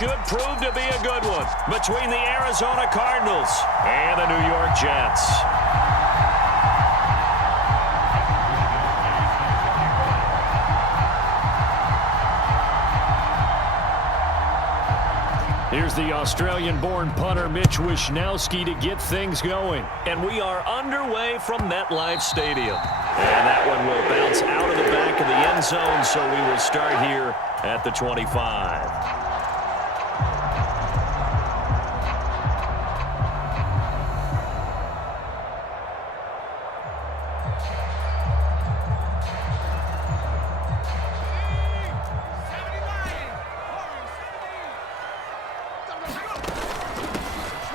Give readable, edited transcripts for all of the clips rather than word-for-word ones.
Could prove to be a good one between the Arizona Cardinals and the New York Jets. Here's the Australian-born punter Mitch Wishnowsky to get things going. And we are underway from MetLife Stadium. And that one will bounce out of the back of the end zone, so we will start here at the 25.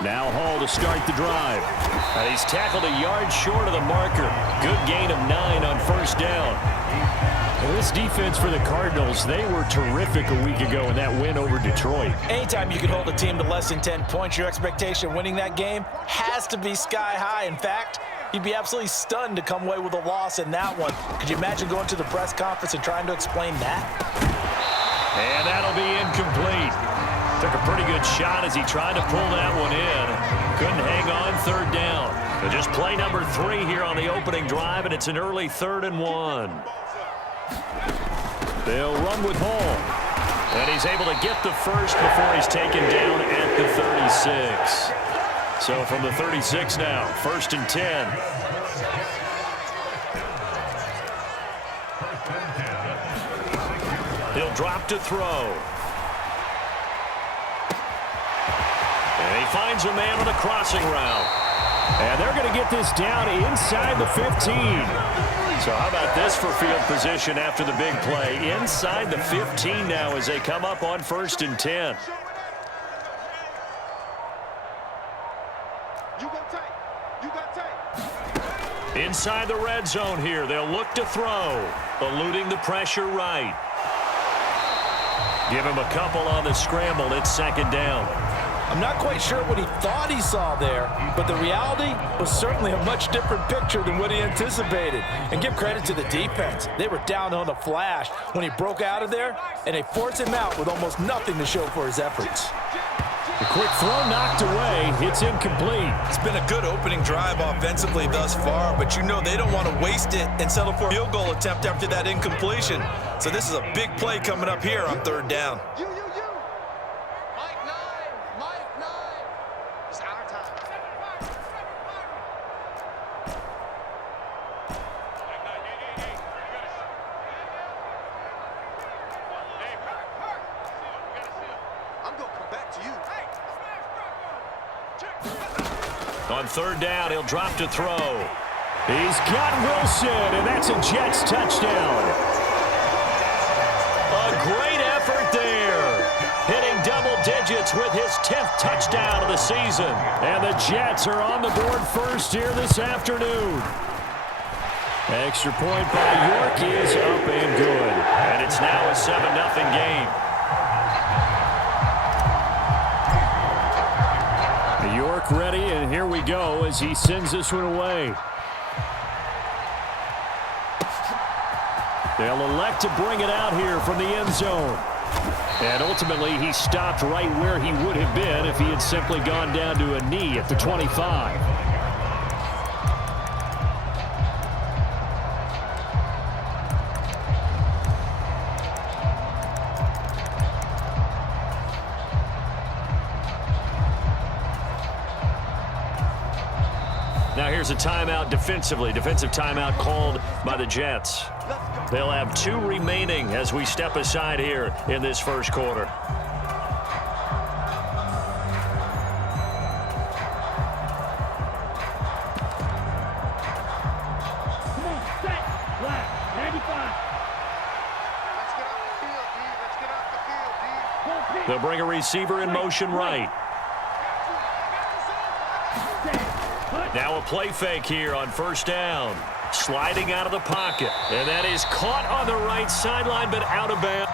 Now Hall to start the drive. And he's tackled a yard short of the marker. Good gain of 9 on first down. And this defense for the Cardinals, they were terrific a week ago in that win over Detroit. Anytime you can hold a team to less than 10 points, your expectation of winning that game has to be sky high. In fact, you'd be absolutely stunned to come away with a loss in that one. Could you imagine going to the press conference and trying to explain that? And that'll be incomplete. Took a pretty good shot as he tried to pull that one in. Couldn't hang on third down. But just play number 3 here on the opening drive, and it's an early 3rd and 1. They'll run with Hall. And he's able to get the first before he's taken down at the 36. So from the 36 now, 1st and 10. He'll drop to throw. And he finds a man on the crossing route. And they're going to get this down inside the 15. So how about this for field position after the big play? Inside the 15 now as they come up on 1st and 10. Inside the red zone here. They'll look to throw. Eluding the pressure right. Give him a couple on the scramble. It's 2nd down. I'm not quite sure what he thought he saw there, but the reality was certainly a much different picture than what he anticipated. And give credit to the defense. They were down on the flash when he broke out of there, and they forced him out with almost nothing to show for his efforts. The quick throw knocked away. It's incomplete. It's been a good opening drive offensively thus far, but you know they don't want to waste it and settle for a field goal attempt after that incompletion. So this is a big play coming up here on 3rd down. On 3rd down, he'll drop to throw. He's got Wilson, and that's a Jets touchdown. A great effort there. Hitting double digits with his 10th touchdown of the season. And the Jets are on the board first here this afternoon. Extra point by York is up and good. And it's now a 7-0 game. York ready, and here we go as he sends this one away. They'll elect to bring it out here from the end zone. And ultimately, he stopped right where he would have been if he had simply gone down to a knee at the 25. Now here's a timeout defensively. Defensive timeout called by the Jets. They'll have 2 remaining as we step aside here in this first quarter. They'll bring a receiver in motion right. Now a play fake here on 1st down. Sliding out of the pocket. And that is caught on the right sideline, but out of bounds.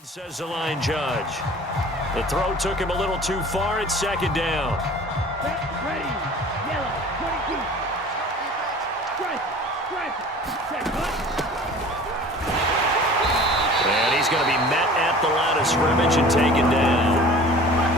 Says the line judge. The throw took him a little too far. It's second down. Ready, yellow, 22. Strike, set, and he's going to be met at the line of scrimmage and taken down.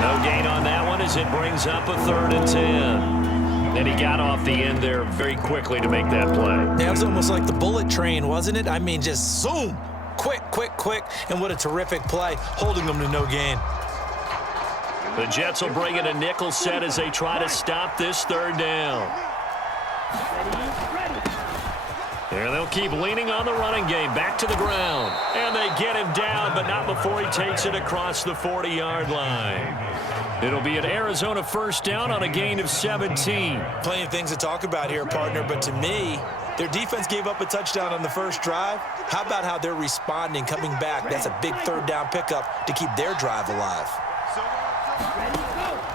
No gain on that one as it brings up a 3rd and 10. And he got off the end there very quickly to make that play. That was almost like the bullet train, wasn't it? I mean, just zoom. Quick, and what a terrific play, holding them to no gain. The Jets will bring in a nickel set as they try to stop this 3rd down. And they'll keep leaning on the running game. Back to the ground. And they get him down, but not before he takes it across the 40-yard line. It'll be an Arizona 1st down on a gain of 17. Plenty of things to talk about here, partner, but to me, their defense gave up a touchdown on the first drive. How about how they're responding, coming back? That's a big 3rd down pickup to keep their drive alive.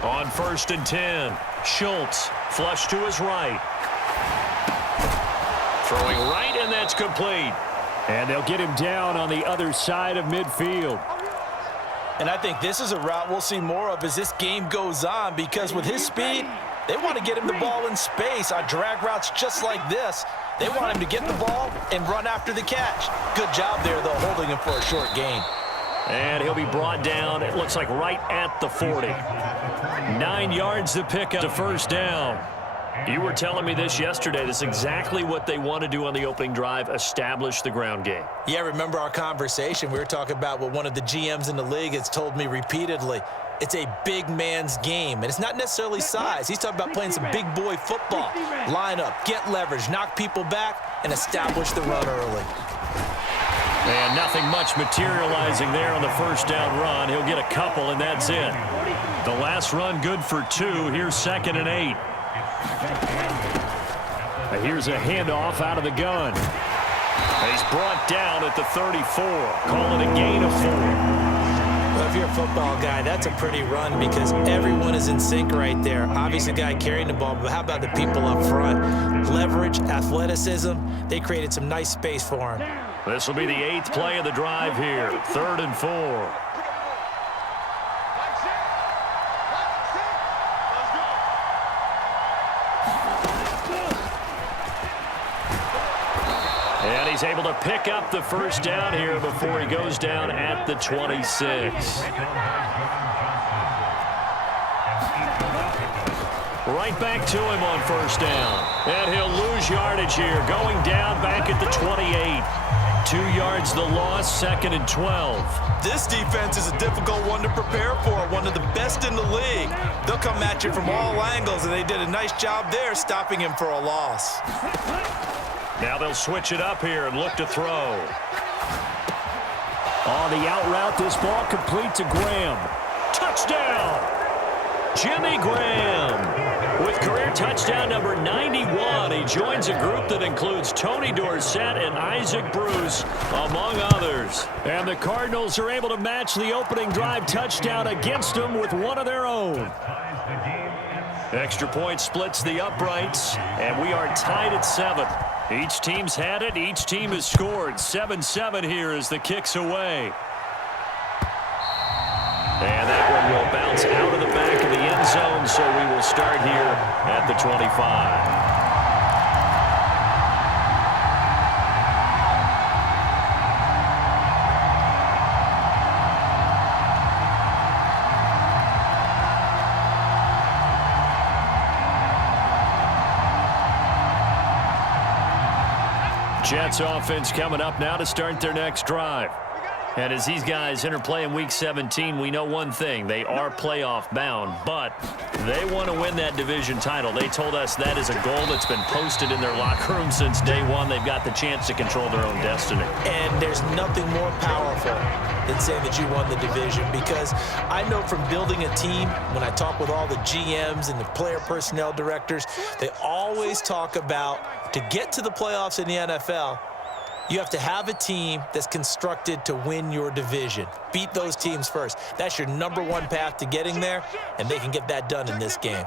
On 1st and 10, Schultz flush to his right. Throwing right, and that's complete. And they'll get him down on the other side of midfield. And I think this is a route we'll see more of as this game goes on, because with his speed, they want to get him the ball in space on drag routes just like this. They want him to get the ball and run after the catch. Good job there, though, holding him for a short gain. And he'll be brought down, it looks like right at the 40. 9 yards to pick up the 1st down. You were telling me this yesterday. This is exactly what they want to do on the opening drive, establish the ground game. Yeah, remember our conversation? We were talking about what one of the GMs in the league has told me repeatedly. It's a big man's game, and it's not necessarily size. He's talking about playing some big boy football. Line up, get leverage, knock people back, and establish the run early. And nothing much materializing there on the 1st down run. He'll get a couple, and that's it. The last run good for 2. Here's 2nd and 8. Here's a handoff out of the gun. And he's brought down at the 34. Call it a gain of 4. Well, if you're a football guy, that's a pretty run because everyone is in sync right there. Obviously, the guy carrying the ball, but how about the people up front? Leverage, athleticism, they created some nice space for him. This will be the 8th play of the drive here. 3rd and 4. And he's able to pick up the 1st down here before he goes down at the 26. Right back to him on 1st down. And he'll lose yardage here, going down back at the 28. 2 yards the loss, 2nd and 12. This defense is a difficult one to prepare for, one of the best in the league. They'll come at you from all angles, and they did a nice job there stopping him for a loss. Now they'll switch it up here and look to throw. On the out route, this ball complete to Graham. Touchdown! Jimmy Graham with career touchdown number 91. He joins a group that includes Tony Dorsett and Isaac Bruce, among others. And the Cardinals are able to match the opening drive touchdown against them with one of their own. Extra point splits the uprights, and we are tied at 7. Each team's had it. Each team has scored. 7-7 here as the kick's away. And that one will bounce out of the back of the end zone, so we will start here at the 25. Jets offense coming up now to start their next drive. And as these guys interplay in Week 17, we know one thing. They are playoff bound, but they want to win that division title. They told us that is a goal that's been posted in their locker room since day one. They've got the chance to control their own destiny. And there's nothing more powerful than saying that you won the division, because I know from building a team, when I talk with all the GMs and the player personnel directors, they always talk about to get to the playoffs in the NFL, you have to have a team that's constructed to win your division. Beat those teams first. That's your #1 path to getting there, and they can get that done in this game.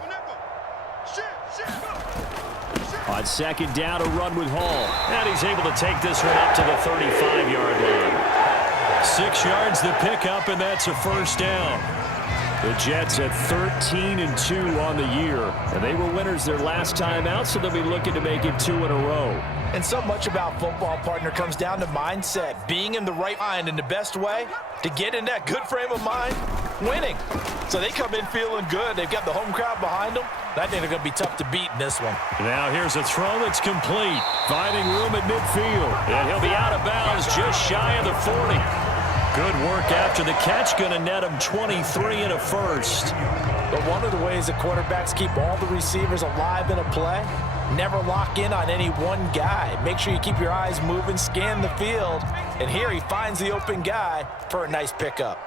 On 2nd down, a run with Hall. And he's able to take this one up to the 35-yard line. 6 yards the pickup, and that's a first down. The Jets at 13-2 on the year, and they were winners their last time out, so they'll be looking to make it 2 in a row. And so much about football, partner, comes down to mindset. Being in the right mind, and the best way to get in that good frame of mind, winning. So they come in feeling good. They've got the home crowd behind them. I think they're going to be tough to beat in this one. Now here's a throw that's complete. Finding room at midfield. And he'll be out of bounds just shy of the 40. Good work after the catch. Going to net him 23 and a first. But one of the ways the quarterbacks keep all the receivers alive in a play, never lock in on any one guy. Make sure you keep your eyes moving, scan the field. And here he finds the open guy for a nice pickup.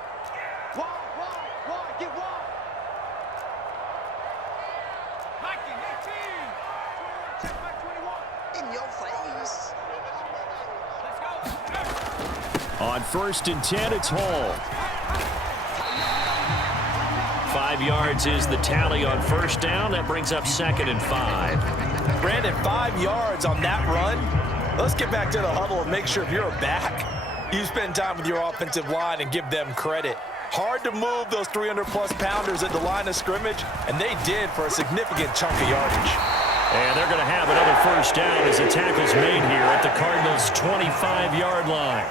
On 1st and 10, it's Hall. 5 yards is the tally on first down. That brings up 2nd and 5. Brandon, 5 yards on that run. Let's get back to the huddle and make sure if you're a back, you spend time with your offensive line and give them credit. Hard to move those 300-plus pounders at the line of scrimmage, and they did for a significant chunk of yardage. And they're going to have another first down as the tackle's made here at the Cardinals' 25-yard line.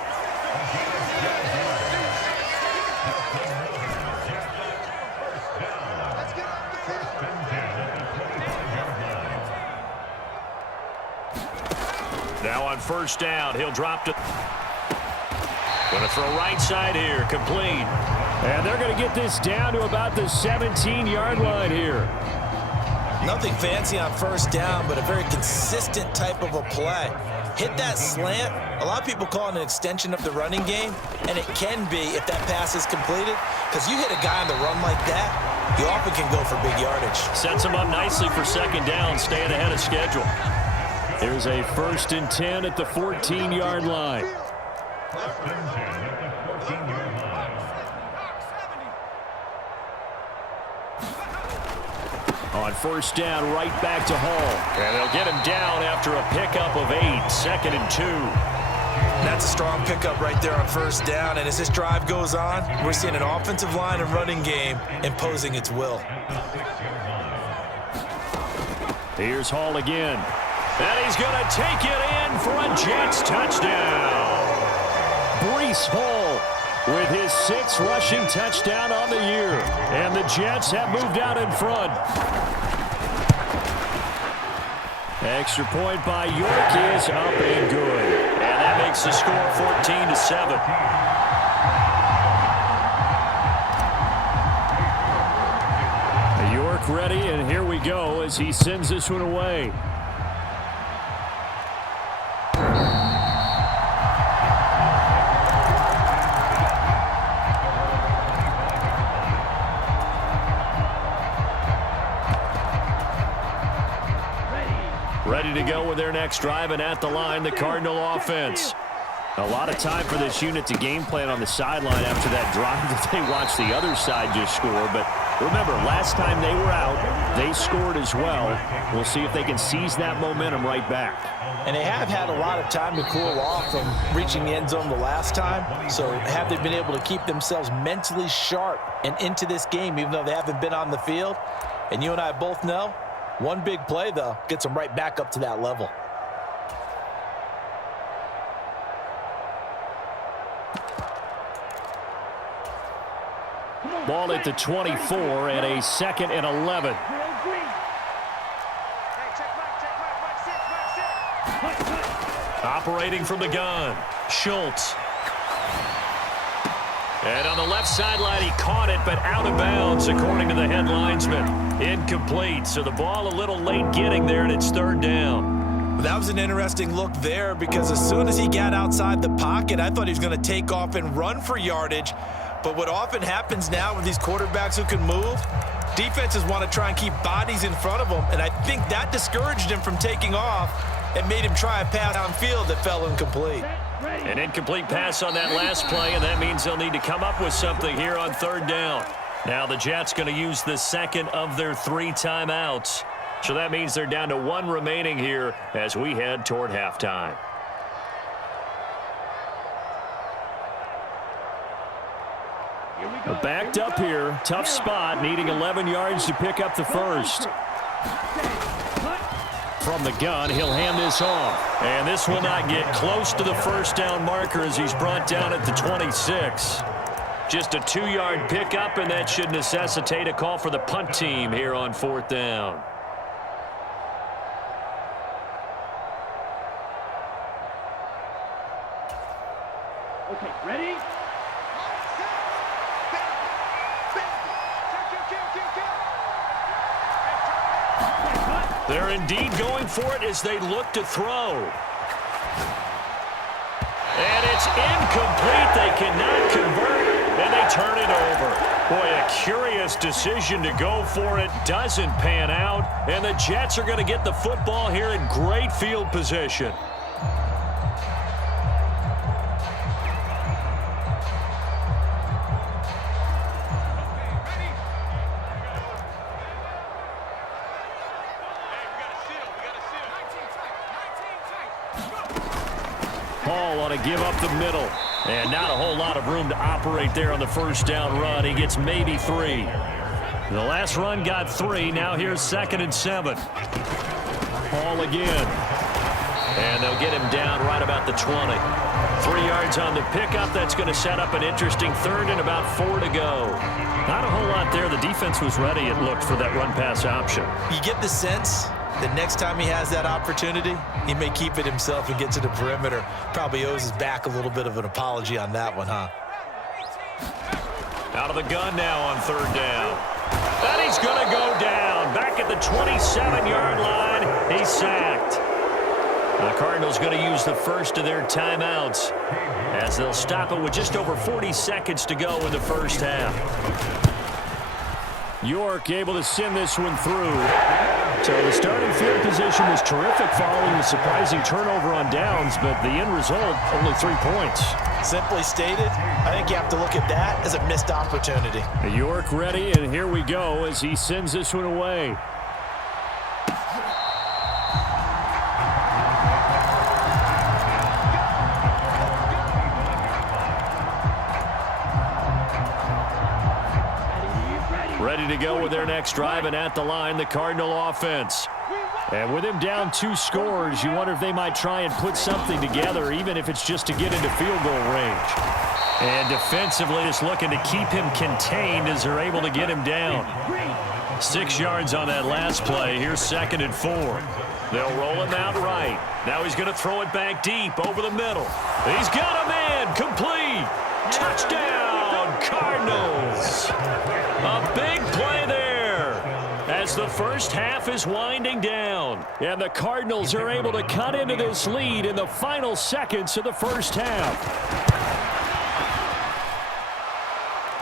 Now on first down, he'll drop to... Going to throw right side here, complete. And they're going to get this down to about the 17-yard line here. Nothing fancy on first down, but a very consistent type of a play. Hit that slant. A lot of people call it an extension of the running game, and it can be if that pass is completed, because you hit a guy on the run like that, you often can go for big yardage. Sets him up nicely for second down, staying ahead of schedule. Here's a 1st and 10 at the 14-yard line. On first down, right back to Hall. And they'll get him down after a pickup of 8, 2nd and 2. That's a strong pickup right there on first down, and as this drive goes on, we're seeing an offensive line and running game imposing its will. Here's Hall again. And he's going to take it in for a Jets touchdown. Breece Hall with his 6th rushing touchdown on the year. And the Jets have moved out in front. Extra point by York is up and good. And that makes the score 14-7. York ready, and here we go as he sends this one away. Ready to go with their next drive, and at the line, the Cardinal offense. A lot of time for this unit to game plan on the sideline after that drive that they watched the other side just score. But remember, last time they were out, they scored as well. We'll see if they can seize that momentum right back. And they have had a lot of time to cool off from reaching the end zone the last time. So have they been able to keep themselves mentally sharp and into this game, even though they haven't been on the field? And you and I both know, one big play, though, gets them right back up to that level. Ball at the 24 and a 2nd and 11. Operating from the gun, Schultz. And on the left sideline, he caught it, but out of bounds, according to the head linesman. Incomplete, so the ball a little late getting there, and it's 3rd down. That was an interesting look there, because as soon as he got outside the pocket, I thought he was going to take off and run for yardage. But what often happens now with these quarterbacks who can move, defenses want to try and keep bodies in front of them, and I think that discouraged him from taking off and made him try a pass downfield that fell incomplete. An incomplete pass on that last play, and that means they'll need to come up with something here on 3rd down. Now the Jets going to use the 2nd of their 3 timeouts. So that means they're down to 1 remaining here as we head toward halftime. Backed up here. Tough spot. Needing 11 yards to pick up the first. From the gun, he'll hand this off. And this will not get close to the first down marker as he's brought down at the 26. Just a 2-yard pickup, and that should necessitate a call for the punt team here on 4th down. Okay, ready? They're indeed going for it as they look to throw. And it's incomplete. They cannot convert, and they turn it over. Boy, a curious decision to go for it. Doesn't pan out, and the Jets are going to get the football here in great field position. Paul ought to give up the middle. And not a whole lot of room to operate there on the first down run. He gets maybe 3. The last run got 3. Now here's 2nd and 7. Paul again. And they'll get him down right about the 20. 3 yards on the pickup. That's going to set up an interesting 3rd and about 4 to go. Not a whole lot there. The defense was ready, it looked, for that run-pass option. You get the sense the next time he has that opportunity, he may keep it himself and get to the perimeter. Probably owes his back a little bit of an apology on that one, huh? Out of the gun now on 3rd down. And he's going to go down. Back at the 27-yard line. He's sacked. The Cardinals going to use the first of their timeouts as they'll stop it with just over 40 seconds to go in the first half. York able to send this one through. So the starting field position was terrific following the surprising turnover on downs, but the end result, only 3 points. Simply stated, I think you have to look at that as a missed opportunity. York ready, and here we go as he sends this one away. Ready to go with their next drive, and at the line, the Cardinal offense. And with him down 2 scores, you wonder if they might try and put something together, even if it's just to get into field goal range. And defensively, just looking to keep him contained as they're able to get him down. 6 yards on that last play. Here's 2nd and 4. They'll roll him out right. Now he's going to throw it back deep over the middle. He's got a man. Complete. Touchdown, Cardinals. A big play there as the first half is winding down. And the Cardinals are able to cut into this lead in the final seconds of the first half.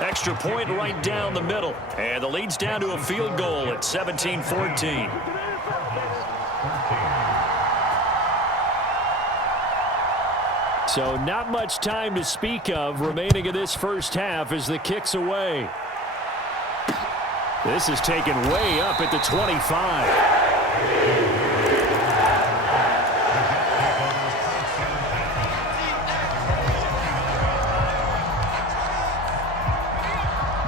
Extra point right down the middle. And the lead's down to a field goal at 17-14. So not much time to speak of remaining in this first half as the kick's away. This is taken way up at the 25.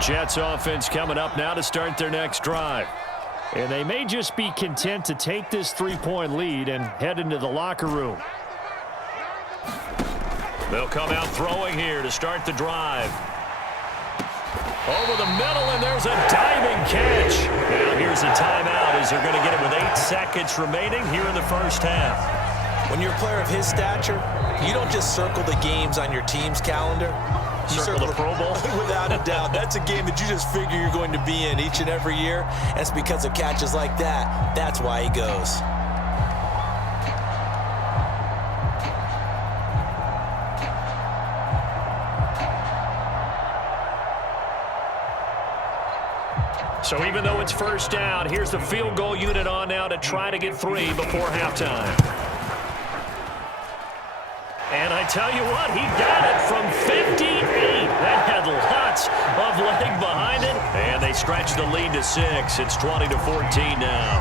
Jets offense coming up now to start their next drive. And they may just be content to take this 3-point lead and head into the locker room. They'll come out throwing here to start the drive. Over the middle, and there's a diving catch. Now here's a timeout as they're going to get it with 8 seconds remaining here in the first half. When you're a player of his stature, you don't just circle the games on your team's calendar. You circle the Pro Bowl? Without a doubt. That's a game that you just figure you're going to be in each and every year. And it's because of catches like that. That's why he goes. So even though it's first down, here's the field goal unit on now to try to get 3 before halftime. And I tell you what, he got it from 58. That had lots of leg behind it. And they stretch the lead to 6. It's 20-14 now.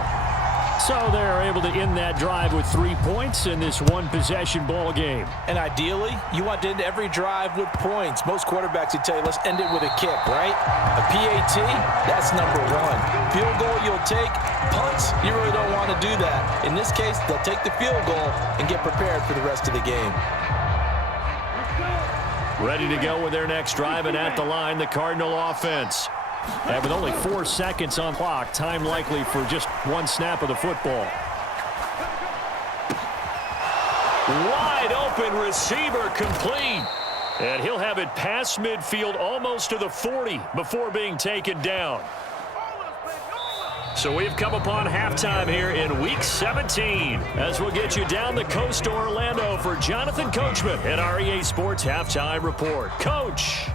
So they're able to end that drive with 3 points in this one-possession ball game. And ideally, you want to end every drive with points. Most quarterbacks would tell you, let's end it with a kick, right? A PAT, that's number one. Field goal you'll take. Punts, you really don't want to do that. In this case, they'll take the field goal and get prepared for the rest of the game. Ready to go with their next drive, and at the line, the Cardinal offense. And with only 4 seconds on clock, time likely for just one snap of the football. Wide open receiver complete. And he'll have it past midfield almost to the 40 before being taken down. So we've come upon halftime here in Week 17 as we'll get you down the coast to Orlando for Jonathan Coachman at our EA Sports Halftime Report. Coach.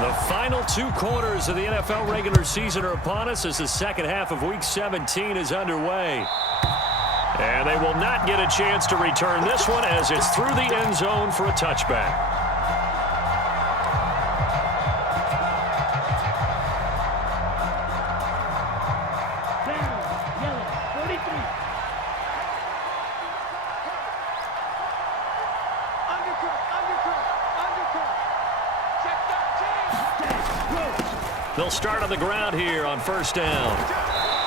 The final 2 quarters of the NFL regular season are upon us as the second half of Week 17 is underway. And they will not get a chance to return this one as it's through the end zone for a touchback. They'll start on the ground here on first down.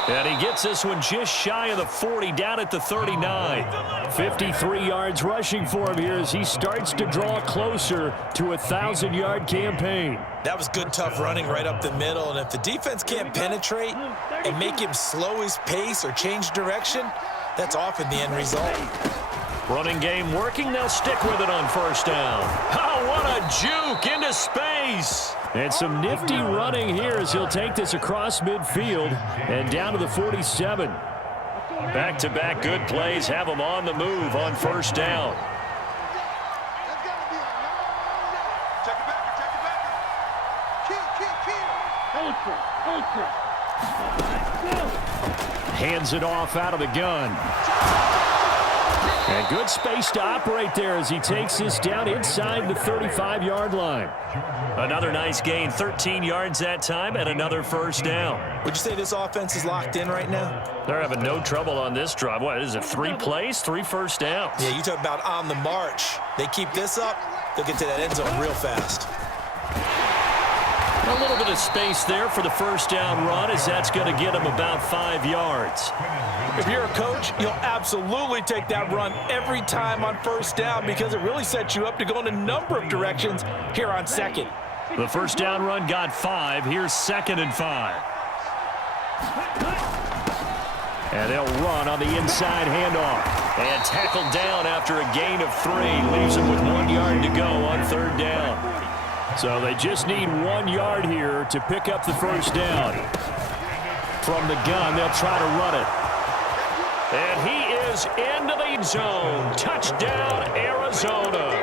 And he gets this one just shy of the 40, down at the 39. 53 yards rushing for him here as he starts to draw closer to a 1,000-yard campaign. That was good, tough running right up the middle. And if the defense can't penetrate and make him slow his pace or change direction, that's often the end result. Running game working. They'll stick with it on first down. Oh, what a juke into space. And some nifty running here as he'll take this across midfield and down to the 47. Back-to-back good plays have him on the move on first down. Hands it off out of the gun. And good space to operate there as he takes this down inside the 35-yard line. Another nice gain, 13 yards that time, and another first down. Would you say this offense is locked in right now? They're having no trouble on this drive. What is it, 3 plays, 3 first downs? Yeah, you talk about on the march. They keep this up, they'll get to that end zone real fast. A little bit of space there for the first down run as that's going to get him about 5 yards. If you're a coach, you'll absolutely take that run every time on first down because it really sets you up to go in a number of directions here on second. The first down run got 5. Here's 2nd and 5. And they'll run on the inside handoff. And tackled down after a gain of 3. Leaves him with 1 yard to go on third down. So they just need 1 yard here to pick up the first down. From the gun, they'll try to run it. And he is into the zone. Touchdown, Arizona.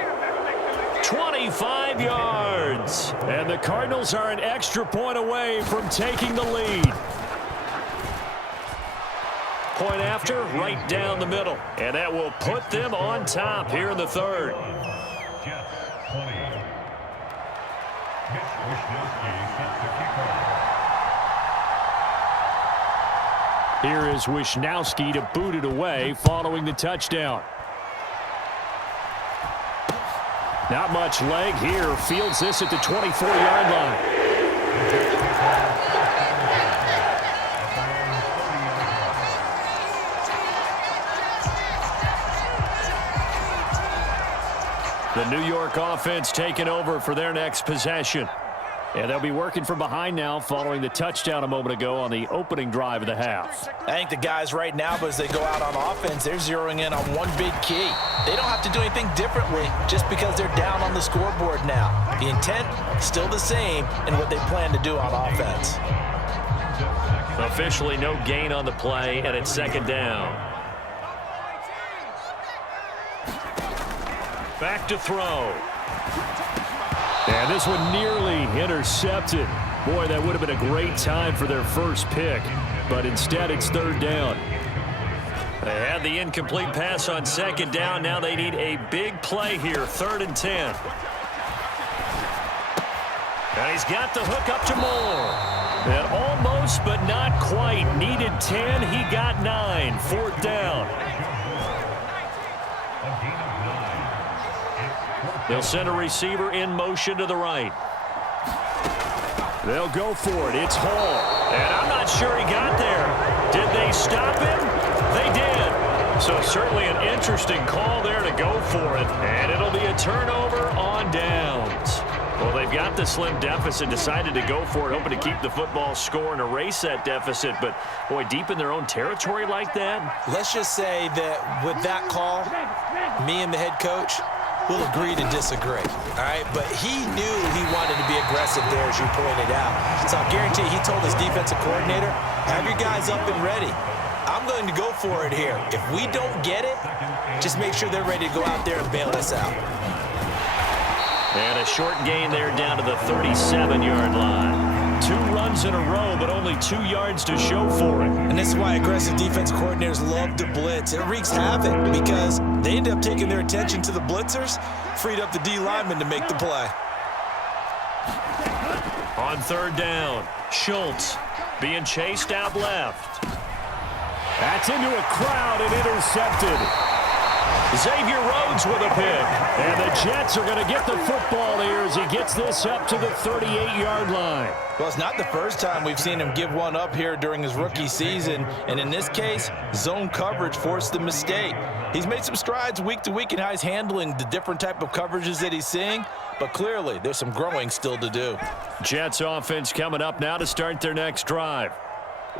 25 yards. And the Cardinals are an extra point away from taking the lead. Point after, right down the middle. And that will put them on top here in the third. Here is Wishnowski to boot it away following the touchdown. Not much leg here. Fields this at the 24-yard line. The New York offense taking over for their next possession. And they'll be working from behind now following the touchdown a moment ago on the opening drive of the half. I think the guys right now, as they go out on offense, they're zeroing in on one big key. They don't have to do anything differently just because they're down on the scoreboard now. The intent, still the same in what they plan to do on offense. Officially no gain on the play, and it's second down. Back to throw. And this one nearly intercepted. Boy, that would have been a great time for their first pick. But instead, it's third down. They had the incomplete pass on second down. Now they need a big play here, 3rd and 10. And he's got the hook up to Moore. And almost, but not quite. Needed 10. He got 9. 4th down. They'll send a receiver in motion to the right. They'll go for it. It's Hall. And I'm not sure he got there. Did they stop him? They did. So certainly an interesting call there to go for it. And it'll be a turnover on downs. Well, they've got the slim deficit, decided to go for it, hoping to keep the football score and erase that deficit. But, boy, deep in their own territory like that. Let's just say that with that call, me and the head coach will agree to disagree, all right? But he knew he wanted to be aggressive there, as you pointed out. So I guarantee he told his defensive coordinator, have your guys up and ready. I'm going to go for it here. If we don't get it, just make sure they're ready to go out there and bail us out. And a short gain there down to the 37-yard line. 2 runs in a row, but only 2 yards to show for it. And this is why aggressive defense coordinators love to blitz. It wreaks havoc because they end up taking their attention to the blitzers, freed up the D lineman to make the play. On 3rd down, Schultz being chased out left. That's into a crowd and intercepted. Xavier Rhodes with a pick. And the Jets are going to get the football here as he gets this up to the 38-yard line. Well, it's not the first time we've seen him give one up here during his rookie season. And in this case, zone coverage forced the mistake. He's made some strides week to week in how he's handling the different type of coverages that he's seeing. But clearly, there's some growing still to do. Jets offense coming up now to start their next drive.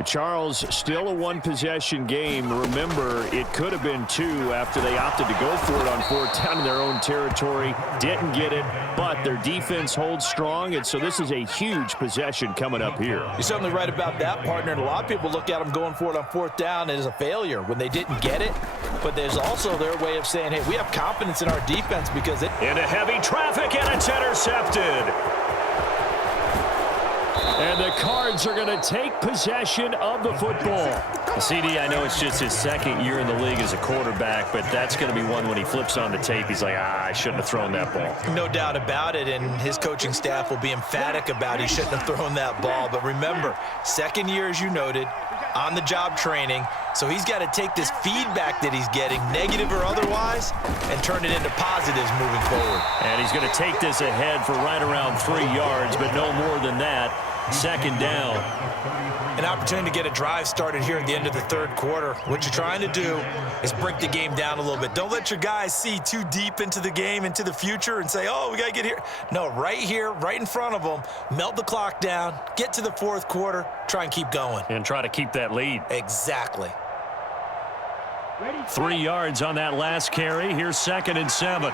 Charles, still a 1-possession game. Remember, it could have been 2 after they opted to go for it on 4th down in their own territory. Didn't get it, but their defense holds strong, and so this is a huge possession coming up here. You're certainly right about that, partner. And a lot of people look at them going for it on 4th down as a failure when they didn't get it. But there's also their way of saying, hey, we have confidence in our defense because it... Into heavy traffic, and it's intercepted. And the Cards are going to take possession of the football. CD, I know it's just his 2nd year in the league as a quarterback, but that's going to be one when he flips on the tape. He's like, I shouldn't have thrown that ball. No doubt about it, and his coaching staff will be emphatic about he shouldn't have thrown that ball. But remember, 2nd year, as you noted, on-the-job training, so he's got to take this feedback that he's getting, negative or otherwise, and turn it into positives moving forward. And he's going to take this ahead for right around 3 yards, but no more than that. 2nd down. An opportunity to get a drive started here at the end of the 3rd quarter. What you're trying to do is break the game down a little bit. Don't let your guys see too deep into the game, into the future, and say, oh, we got to get here. No, right here, right in front of them, melt the clock down, get to the 4th quarter, try and keep going. And try to keep that lead. Exactly. 3 yards on that last carry. Here's 2nd and 7.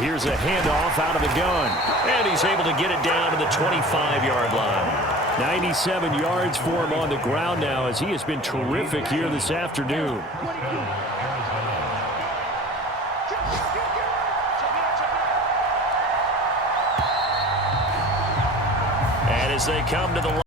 Here's a handoff out of the gun. And he's able to get it down to the 25-yard line. 97 yards for him on the ground now as he has been terrific here this afternoon. And as they come to the line.